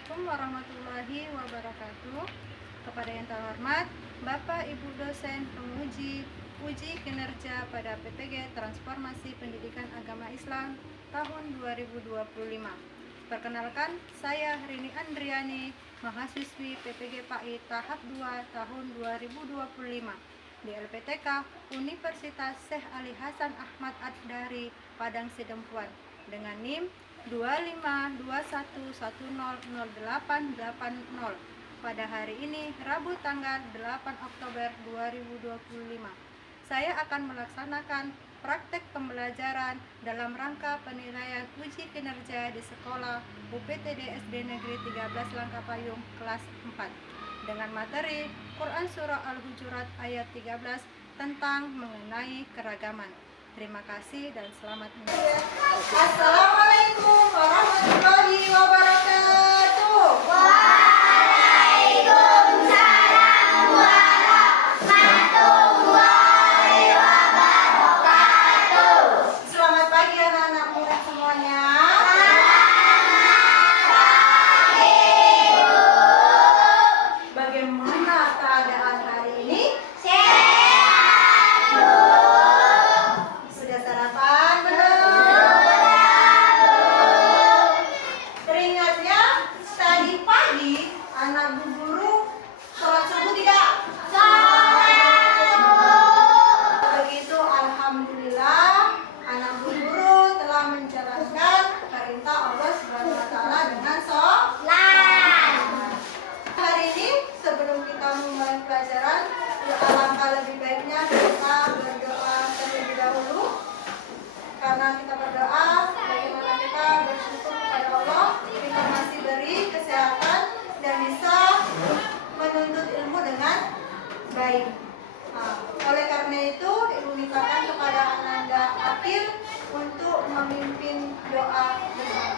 Assalamualaikum warahmatullahi wabarakatuh. Kepada yang terhormat Bapak Ibu dosen penguji uji kinerja pada PPG Transformasi Pendidikan Agama Islam tahun 2025. Perkenalkan, saya Rini Andriani, mahasiswi PPG PAI tahap 2 tahun 2025 di LPTK Universitas Syekh Ali Hasan Ahmad Ad-Dari Padang Sidempuan dengan NIM 2521100880 pada hari ini Rabu tanggal 8 Oktober 2025. Saya akan melaksanakan praktek pembelajaran dalam rangka penilaian uji kinerja di sekolah UPTD SD Negeri 13 Langkapayung kelas 4 dengan materi Quran Surah Al-Hujurat ayat 13 tentang mengenai keragaman. Terima kasih dan selamat menonton. Assalamualaikum warahmatullahi wabarakatuh. Waalaikumsalam warahmatullahi wabarakatuh. Selamat pagi anak-anak muda semuanya. Selamat pagi, Bu. Bagaimana keadaan hari ini? Sehat, Bu. Sudah sarapan belum? Teringatnya tadi pagi anak Bu Guru sholat subuh tidak? Begitu, alhamdulillah anak Bu Guru telah menjalankan perintah Allah Subhanahu wa taala dengan sholat. Hari ini sebelum kita memulai pelajaran, alangkah lebih baiknya kita berdoa terlebih dahulu. Karena kita berdoa, bagaimana kita bersyukur kepada Allah, kita masih beri kesehatan dan bisa menuntut ilmu dengan baik. Oleh karena itu, Ibu mintakan kepada Ananda Akil untuk memimpin doa bersama.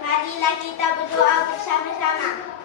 Marilah kita berdoa bersama-sama.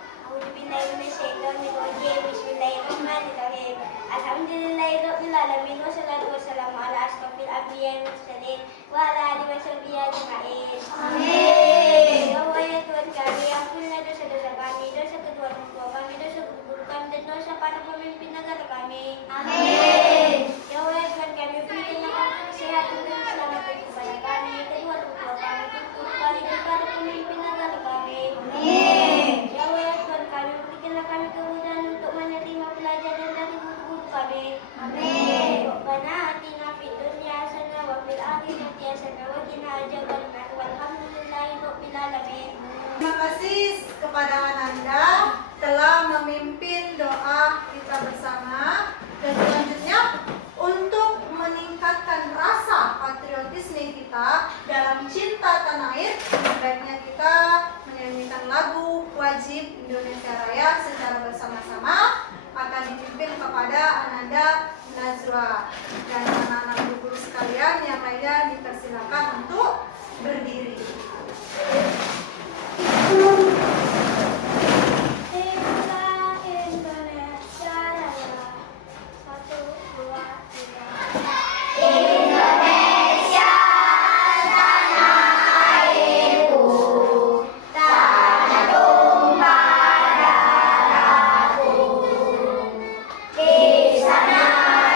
Bismillahirrahmanirrahim. Alhamdulillahirabbil alamin wassalatu wassalamu ala asrofil anbiya'i wal mursalin wa ala alihi washabihi ajma'in. Amin. Ya Allah ya Tuhan kami, ampunilah dosa-dosa kami, dosa kedua orang tua kami, dosa guru kami dan dosa para pemimpin negara kami. Amin. Ya Allah ya Tuhan kami, berikanlah kami kesehatan dan keselamatan kepada kami, kedua orang tua kami, guru kami dan para pemimpin negara kami. Amin. Ya Allah ya Tuhan kami, berikanlah kami kemudahan untuk menerima pelajaran dari guru-guru kami. Amin. Rabbana atina fid dunya hasanah wa fil akhirati hasanah wa qina adzabannar. Walhamdulillahirabbil alamin. Terima kasih kepada Ananda telah memimpin doa kita bersama. Dan selanjutnya untuk meningkatkan rasa patriotisme kita dalam cinta tanah air, sebaiknya kita menyanyikan lagu wajib Indonesia Raya secara bersama-sama. Akan dipimpin kepada Ananda Nazwa dan anak-anak guru sekalian yang lainnya dipersilakan untuk berdiri. Indonesia Raya. 1, 2, 3. Indonesia tanah airku, tanah tumpah darahku. Di sanalah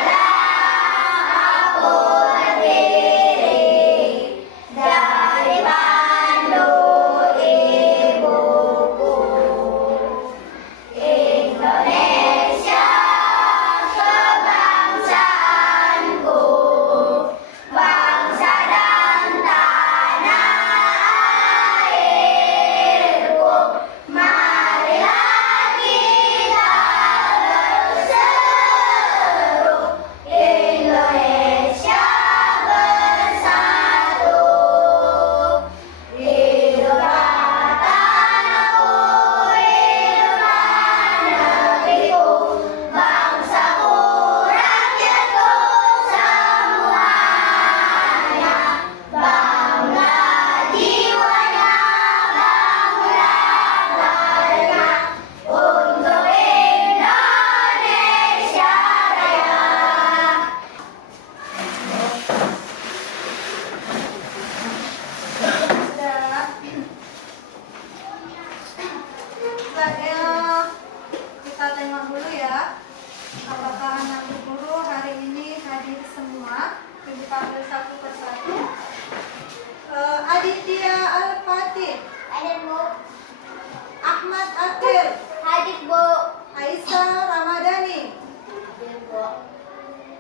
Hadir, Bu. Aisyah Ramadhani. Hadir, Bu.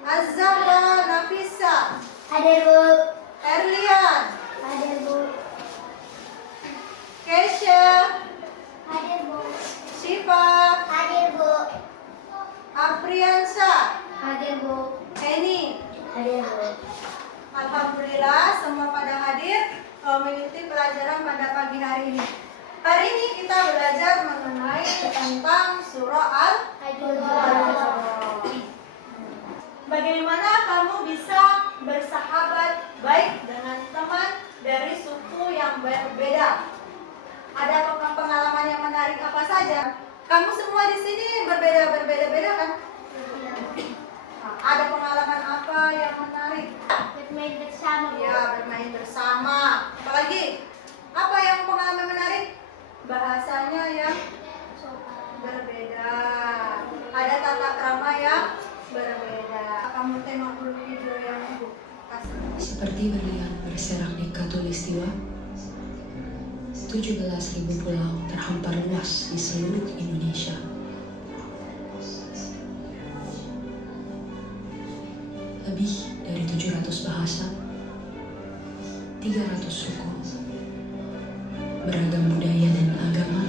Az-Zahra Nafisa. Hadir, Bu. Erlian. Hadir, Bu. Kesha. Hadir, Bu. Syifa. Hadir, Bu. Apriansa. Hadir, Bu. Eni. Hadir, Bu. Alhamdulillah semua pada hadir mengikuti pelajaran pada pagi hari ini. Hari ini kita belajar mengenai tentang surah Al-Hujrat. Bagaimana kamu bisa bersahabat baik dengan teman dari suku yang berbeda? Ada pengalaman yang menarik apa saja? Kamu semua di sini berbeda-beda kan? Nah, ada pengalaman apa yang menarik? Bermain bersama, Bu. Ya, bermain bersama. Apalagi? Apa yang pengalaman menarik? Bahasanya yang berbeda. Ada tata krama yang berbeda. Kamu tengok dulu video yang Ibu kasih. Seperti berlian berserak di Katulistiwa, 17.000 pulau terhampar luas di seluruh Indonesia. Lebih dari 700 bahasa, 300 suku, beragam budaya dan agama,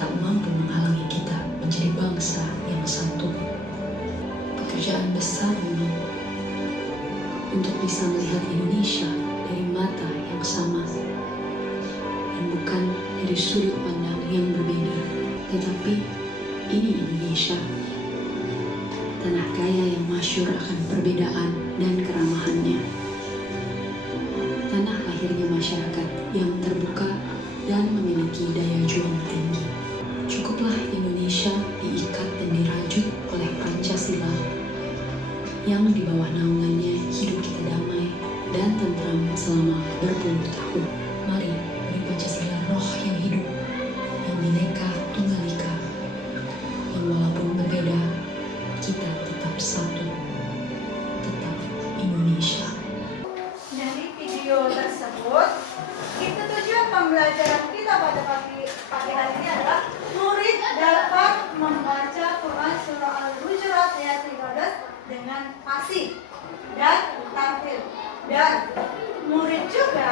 tak mampu menghalangi kita menjadi bangsa yang satu. Pekerjaan besar memang untuk bisa melihat Indonesia dari mata yang sama dan bukan dari sudut pandang yang berbeda. Tetapi ini Indonesia, tanah kaya yang masyhur akan perbedaan dan keramahannya. Tanah lahirnya masyarakat yang terbuka dan memiliki daya juang tinggi. Cukuplah Indonesia diikat dan dirajut oleh Pancasila yang di bawah naungannya hidup kita damai dan tentram selama berpuluh tahun. Mari beri Pancasila roh yang hidup, yang bineka tunggal ika, yang walaupun berbeda, kita tetap satu, tetap Indonesia. Dari video tersebut, itu tujuan pembelajaran kita pada pagi hari ini adalah murid dapat membaca Quran surah Al-Hujurat ayat 13 dengan fasih dan tartil. Dan murid juga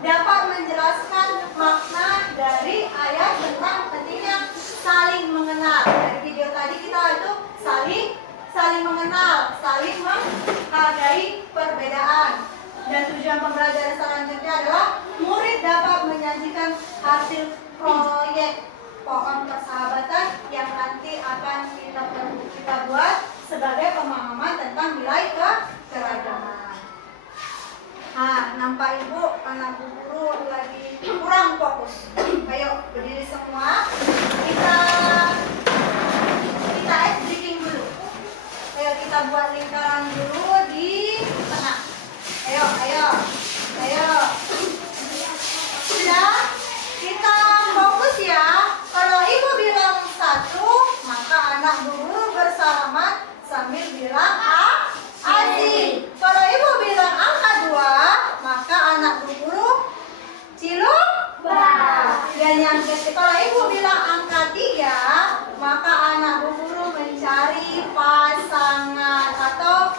dapat menjelaskan makna dari ayat tentang pentingnya saling mengenal. Dari video tadi kita itu saling mengenal, saling menghargai perbedaan. Dan tujuan pembelajaran selanjutnya adalah murid dapat menyajikan hasil proyek pohon persahabatan yang nanti akan kita buat sebagai pemahaman tentang nilai keragaman. Nah, nampak Ibu, anak Bu Guru lagi kurang fokus. Ayo berdiri semua. Kita breaking dulu. Ayo kita buat lingkaran dulu di tengah. Ayo. Sudah? Kita fokus ya. Kalau Ibu bilang 1, maka anak Bu Guru bersalaman sambil bilang asik. Kalau Ibu bilang angka 2, maka anak Bu Guru ciluk. Dan yang ketiga, kalau Ibu bilang angka 3, maka anak Bu Guru mencari pasangan atau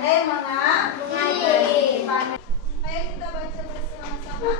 ada yang mengaji. Ayo kita baca bersama-sama.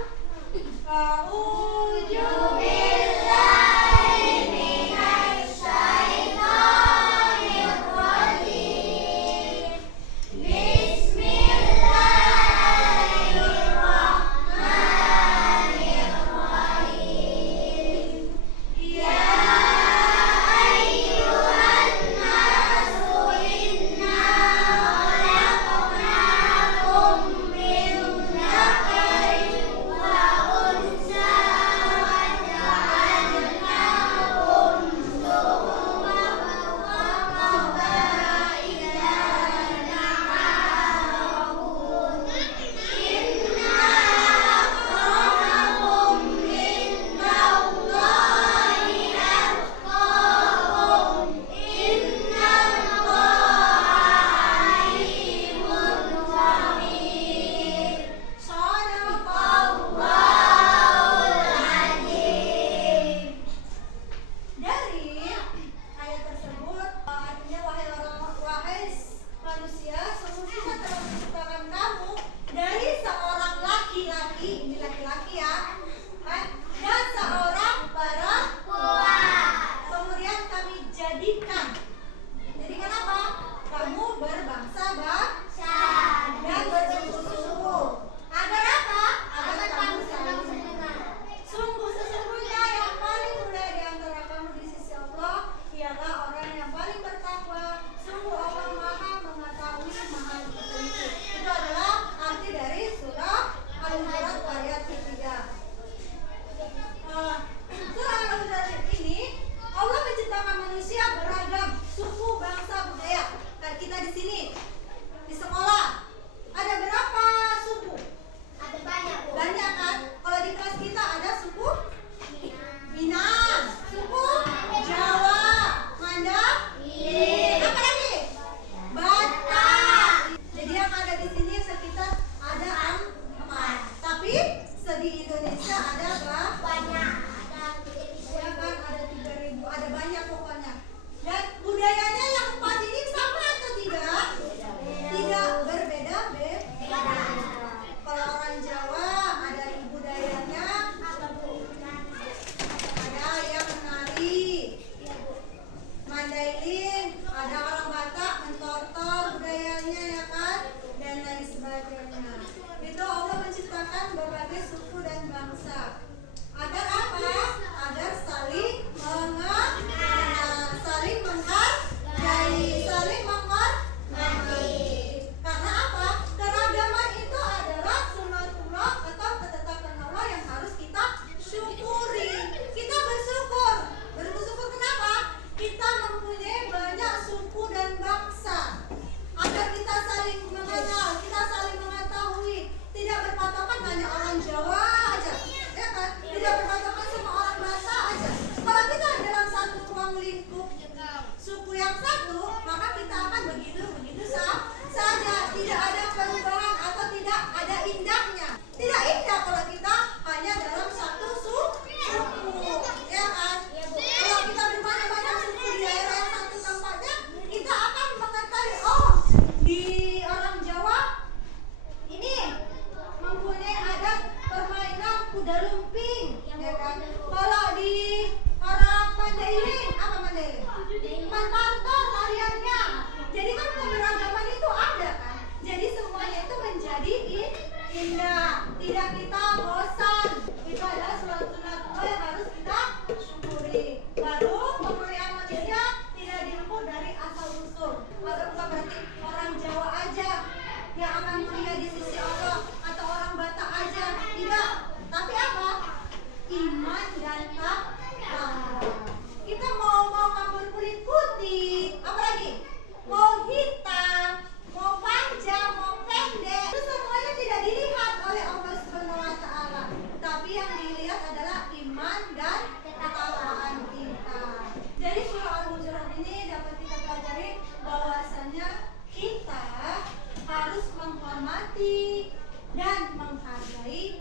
dan menghargai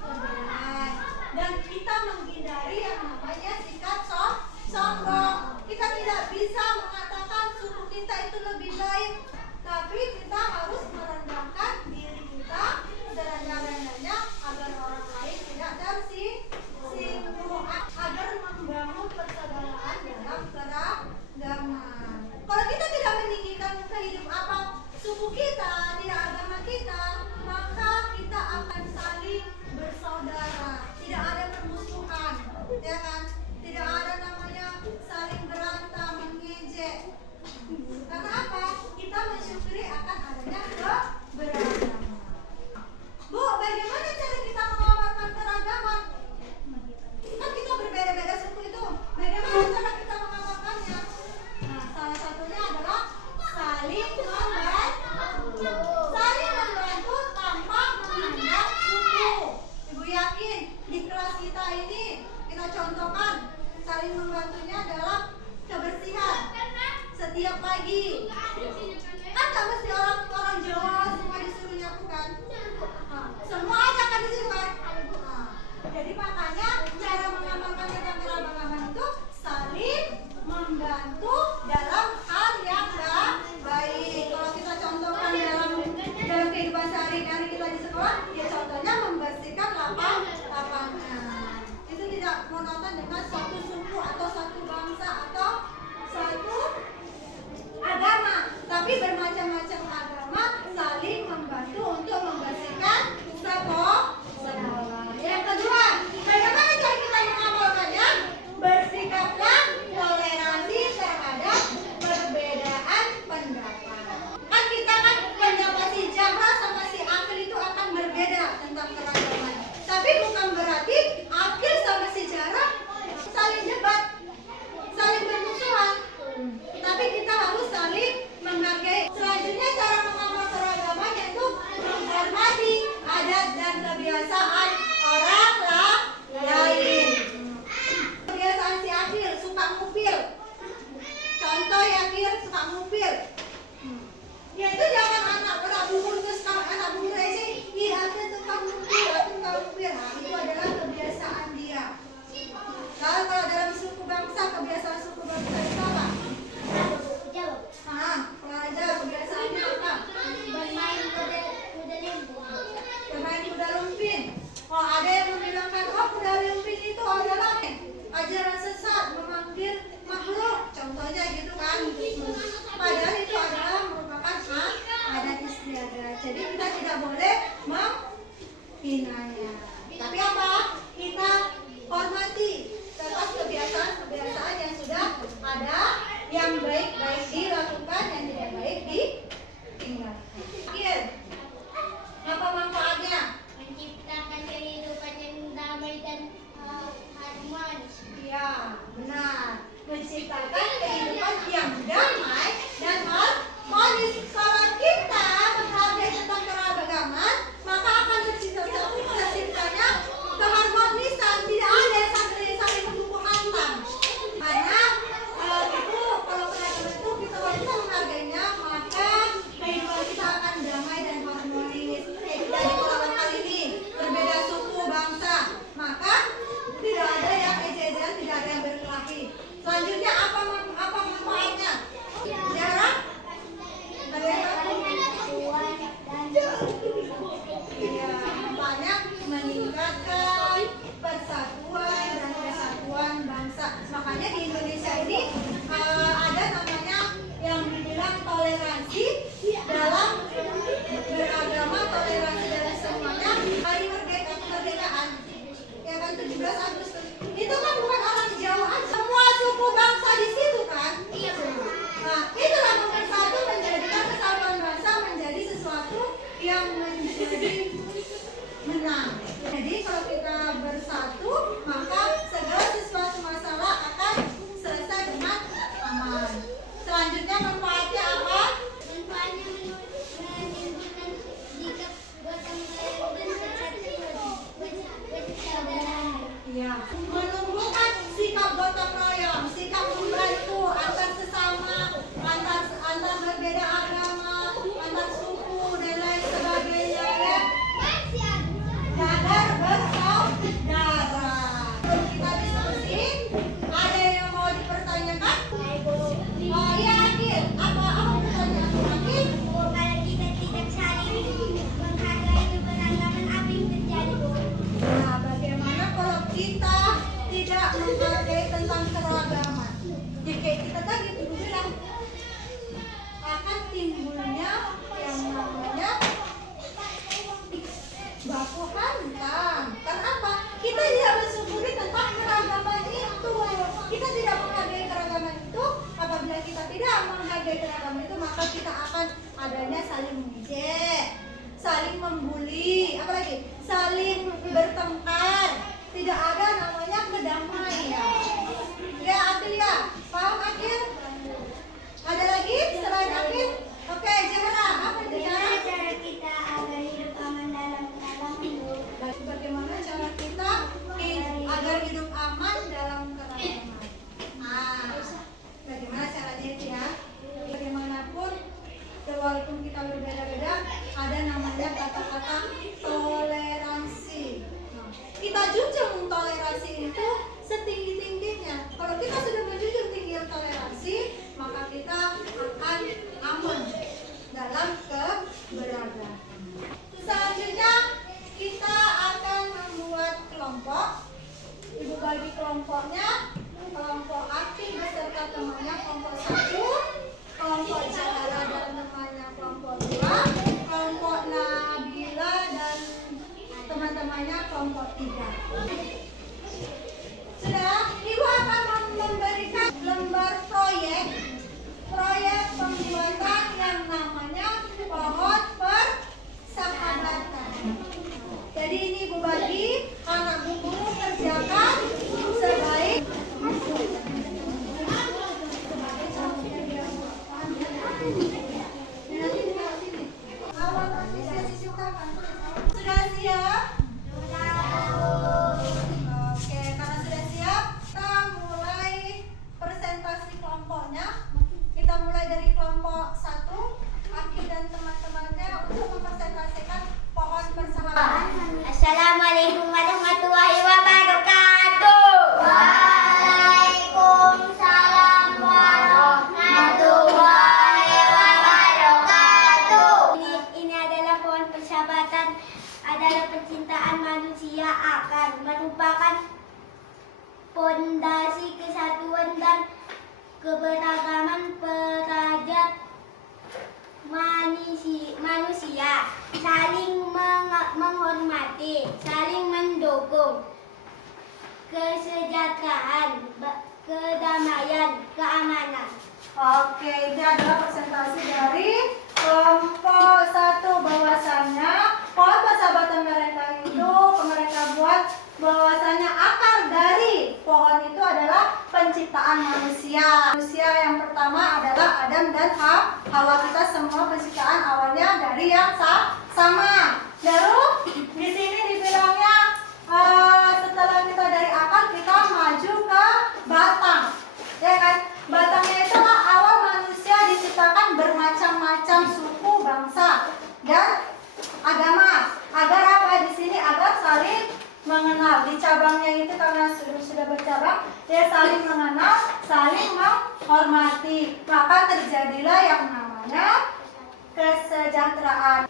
perbedaan. Dan kita menghindari yang namanya sikap sombong. Kita tidak bisa mengatakan suku kita itu lebih baik, tapi lumpir. Ya itu jangan anak bubur terus anak bubur aja. Iya, aku tukang lumpir, aku tukang lumpir. Nah, itu adalah kebiasaan dia. Lalu kalau dalam suku bangsa, kebiasaan suku bangsa itu apa? Jawab. Kalau ada kebiasaannya apa? Bermain kuda lumpur. Bermain kuda lumping. Oh, ada yang membilangkan, oh kuda lumping itu adalah ajaran sesat, memanggil makhluk. Contohnya gitu kan. Padahal itu adalah merupakan adat istiadat. Jadi kita tidak boleh menghinanya. Tapi apa? Kita hormati atas kebiasaan-kebiasaan yang sudah ada, yang baik-baik dilakukan, yang tidak baik ditinggalkan. Akhir, apa manfaatnya? Menciptakan kehidupan yang damai dan harmonis. Ya, benar. Menciptakan kehidupan yang damai dan harmonis. Kalau kita menghargai tentang keragaman, maka akan terciptanya keharmonisan. Tidak ada yang saling mendukung hantam. Karena itu kalau keragaman itu kita wanita menghargainya, maka kehidupan kita akan damai dan harmonis. Jadi kalau kali ini berbeda suku bangsa, maka tidak ada yang ejek-ejekan, tidak ada yang berkelahi. Selanjutnya apa manfaatnya? Jarak ya, manfaatnya meningkatkan persatuan dan kesatuan bangsa. Makanya di Indonesia ini ada namanya yang dibilang toleransi dalam beragama, toleransi dalam semuanya. Hari kemerdekaan ya kan 17 Agustus itu kan bukan orang Jawa aja, semua suku bangsa di situ kan. Nah, itulah mempersatu, menjadikan kesatuan bangsa menjadi sesuatu yang menjadi menang. Jadi kalau kita bersatu, maka segala sesuatu masalah akan selesai dengan aman. Selanjutnya manfaatnya apa? Manfaatnya menimbulkan sikap gotong royong dan persaudaraan. Ya, menumbuhkan sikap gotong royong, sikap membantu antar sesama, antar berbeda agama, antar suku dan lain sebagainya ya. Agar bersaudara. Kita diskusi, ada yang mau dipertanyakan? Oh iya, Akil. Apa pertanyaan Akil? Kalau kita tidak saling menghargai keberagaman, apa yang terjadi, Bu? Nah, bagaimana kalau kita tidak menghargai tentang keragaman? Jadi kayak kita tadi dulu bilang akan timbulnya yang namanya baku hantam. Kenapa? Kita tidak bersyukuri tentang keragaman itu. Kita tidak menghargai keragaman itu. Apabila kita tidak menghargai keragaman itu, maka kita akan adanya saling mengejek, saling membuli, apalagi saling bertengkar. Tidak ada namanya kedamaian. Ya, Akil ya. Paham Akil? Ada lagi selain Akil? Oke, Zahra, apa itu Zahra? Cara kita agar hidup aman dalam keragaman, Bu? Bagaimana cara kita agar hidup aman dalam keragaman? Nah, bagaimana caranya itu ya? Bagaimanapun, walaupun kita berbeda-beda, ada namanya kata-kata toleransi. Nah, kita junjung toleransi itu setinggi-tingginya. Kalau kita sudah menjunjung tinggi toleransi, maka kita akan aman dalam keberagaman. Selanjutnya kita akan membuat kelompok. Ibu bagi kelompoknya, kelompok Akil beserta temannya kelompok 1, kelompok Zahra dan temannya kelompok 2, kelompok Nabila dan teman-temannya kelompok 3. Sudah, Ibu akan memberikan lembar proyek pembuatan yang namanya pohon persahabatan. Jadi ini Ibu bagi, anak buku kerjakan sebaik sudah siap? manusia akan merupakan pondasi kesatuan dan keberagaman derajat manusia, saling menghormati, saling mendukung, kesejahteraan, kedamaian, keamanan. Oke, ini adalah presentasi dari kelompok 1. Bahwasannya pohon persahabatan mereka buat bahwasannya akar dari pohon itu adalah penciptaan manusia. Manusia yang pertama adalah Adam dan Hawa. Kita semua penciptaan awalnya dari yang sama. Lalu di sini dibilangnya setelah kita dari akar kita maju ke batang, ya kan? Batangnya itulah awal manusia diciptakan bermacam-macam suku, bangsa, dan agama. Agar apa di sini? Agar saling mengenal. Di cabangnya itu karena sudah bercabang, dia saling mengenal, saling menghormati. Maka terjadilah yang namanya kesejahteraan.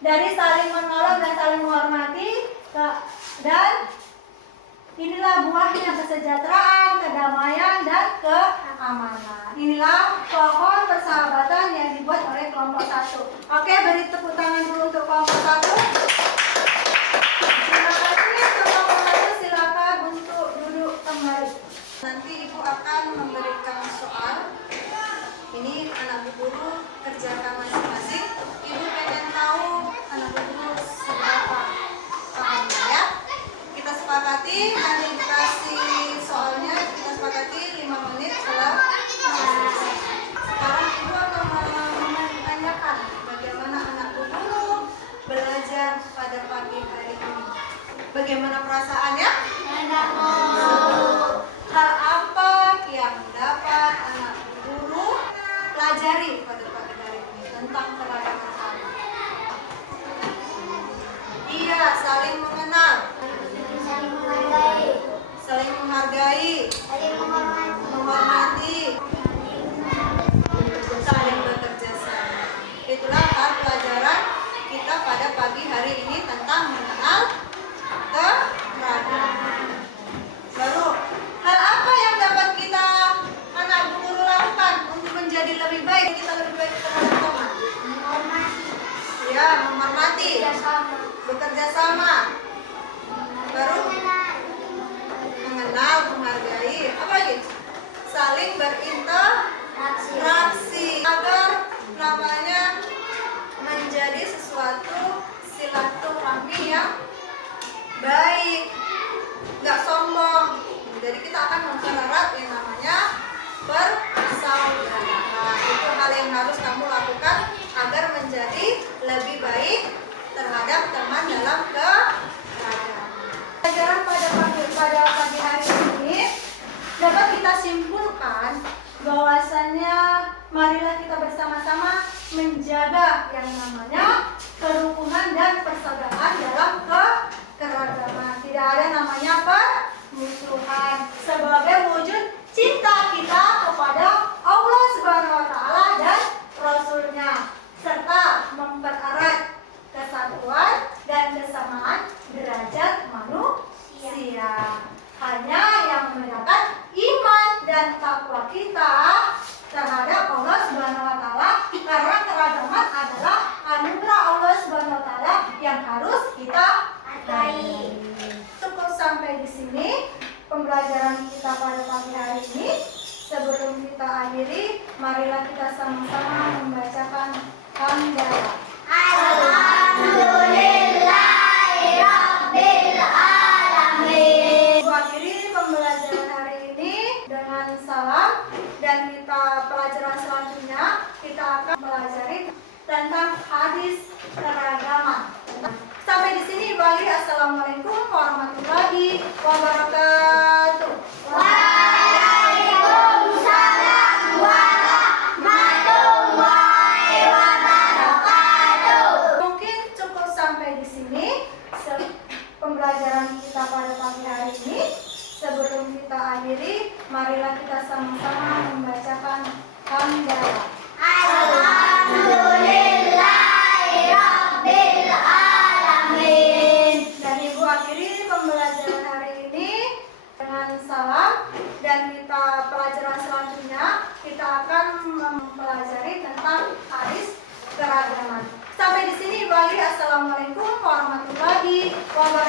Dari saling menolong dan saling menghormati, dan inilah buahnya kesejahteraan, kedamaian, dan keamanan. Inilah pohon persahabatan yang dibuat oleh kelompok 1. Oke, beri tepuk tangan dulu untuk kelompok 1. Terima kasih. Kelompok 1 silakan untuk duduk kembali. Nanti Ibu akan memberikan soal. Ini anak Bu Guru kerjakan masing-masing. Ibu pengen tahu anak Bu Guru seberapa pahamnya ya. Kita sepakati, nanti dikasih soalnya, kita sepakati 5 menit setelah selesai. Sekarang Ibu akan menanyakan bagaimana anak Bu Guru belajar pada pagi hari ini. Bagaimana perasaannya? Hal apa yang dapat anak Bu Guru pelajari pada pagi hari ini tentang keragaman alam? Iya, saling mengenal, saling menghargai, menghormati, saling bekerja sama. Itulah hal pelajaran kita pada pagi hari ini tentang mengenal keragaman. Baru, hal apa yang dapat kita anak Bu Guru lakukan untuk menjadi lebih baik, kita lebih baik terhadap teman? Ya, menghormati, bekerja sama. Baru, mengenal, menghargai, apa lagi? Saling berinteraksi agar namanya menjadi sesuatu silaturahmi yang baik, nggak sombong. Jadi kita akan mempererat yang namanya persaudaraan. Itu hal yang harus kamu lakukan agar menjadi lebih baik terhadap teman dalam keragaman. Pelajaran pada pagi hari ini dapat kita simpulkan bahwasannya marilah kita bersama-sama menjaga yang namanya kerukunan dan persaudaraan dalam keragaman. Tidak ada namanya permusuhan sebagai wujud cinta kita kepada Allah Subhanahu wa taala dan Rasul-Nya, serta mempererat kesatuan dan kesamaan derajat manusia. Hanya yang membedakan iman dan takwa kita terhadap Allah Subhanahu wa taala, karena keragaman adalah anugerah Allah Subhanahu wa taala yang harus Wassalamualaikum warahmatullahi wabarakatuh.